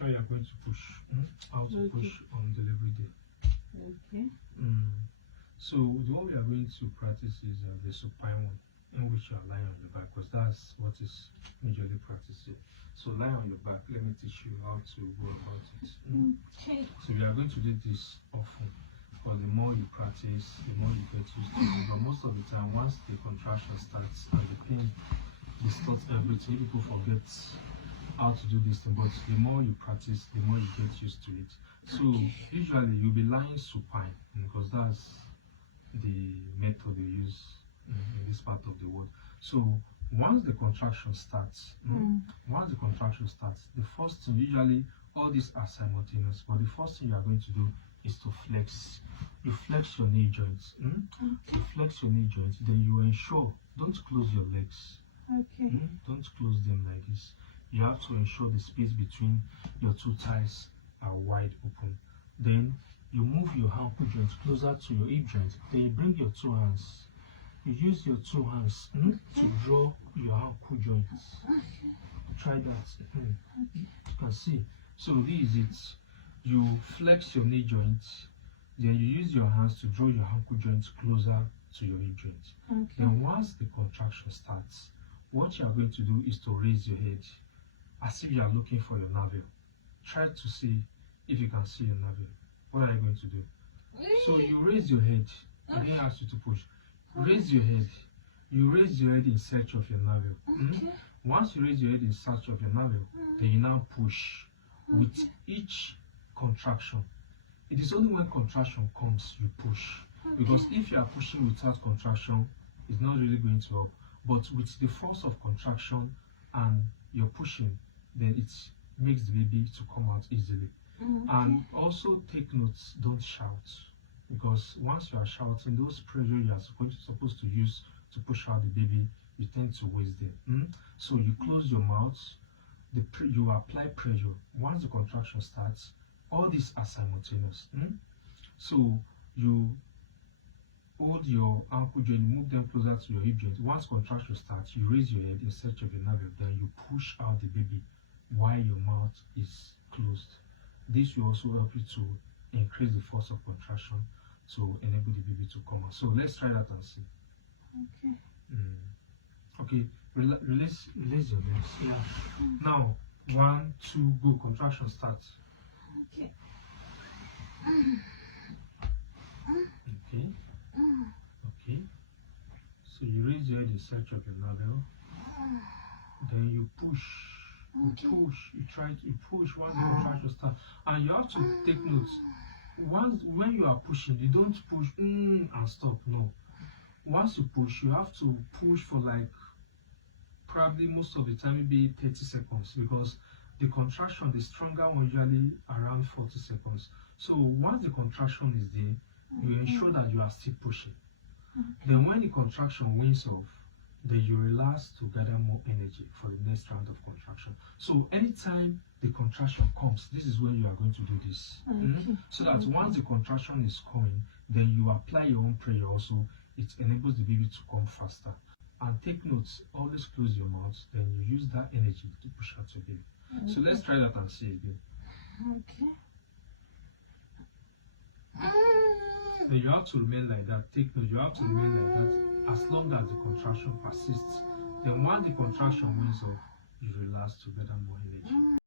position you are going to push. How to push on delivery day. Okay. So the one we are going to practice is the supine one, in which you are lying on your back, because that's what is majorly practiced. So lie on your back. Let me teach you how to go about it. Okay. So you are going to do this often, because the more you practice, the more you get used to it. But most of the time, once the contraction starts and the pain distorts everything, people forget how to do this thing. But the more you practice, the more you get used to it. So usually you'll be lying supine, because that's the method they use in this part of the world. So once the contraction starts, the first thing, usually all these are simultaneous, but the first thing you are going to do is to flex. You flex your knee joints. You flex your knee joints, then you ensure don't close your legs. Okay. Don't close them like this. You have to ensure the space between your two thighs are wide open. Then you move your ankle joints closer to your hip joint. Then you bring your two hands. You use your two hands to draw your ankle joints. Try that. You can see. So this is it. You flex your knee joints. Then you use your hands to draw your ankle joints closer to your hip joint. Then once the contraction starts, what you are going to do is to raise your head as if you are looking for your navel. Try to see if you can see your navel. What are you going to do? So you raise your head. I didn't ask you to push. Raise your head. You raise your head in search of your navel. Once you raise your head in search of your navel, then you now push with each contraction. It is only when contraction comes you push. Because if you are pushing without contraction, it's not really going to help. But with the force of contraction and you're pushing, then it makes the baby to come out easily. And also take notes, don't shout, because once you are shouting, those pressure you are supposed to use to push out the baby, you tend to waste them. So you close your mouth, you apply pressure. Once the contraction starts, all these are simultaneous. So you hold your ankle joint, move them closer to your hip joint. Once contraction starts, you raise your head in search of your navel, then you push out the baby while your mouth is closed. This will also help you to increase the force of contraction to enable the baby to come out. So let's try that and see. Okay. Okay, release your legs. Yeah. Now, 1, 2, go. Contraction starts. Okay. Okay. Okay. So you raise your head in search of your navel. Then you push. You push. You push once the contraction starts. And you have to take notes. When you are pushing, you don't push and stop. No. Once you push, you have to push for like probably most of the time maybe 30 seconds, because the contraction, the stronger one, usually around 40 seconds. So once the contraction is there, you ensure that you are still pushing. Then when the contraction winds off, then you relax to gather more energy for the next round of contraction. So anytime the contraction comes, this is when you are going to do this. So that once the contraction is coming, then you apply your own pressure also. It enables the baby to come faster. And take notes, always close your mouth, then you use that energy to push out your baby. So let's try that and see again. Okay. Then you have to remain like that. Take note, you have to remain like that as long as the contraction persists. Then once the contraction winds off, you relax to gather more energy.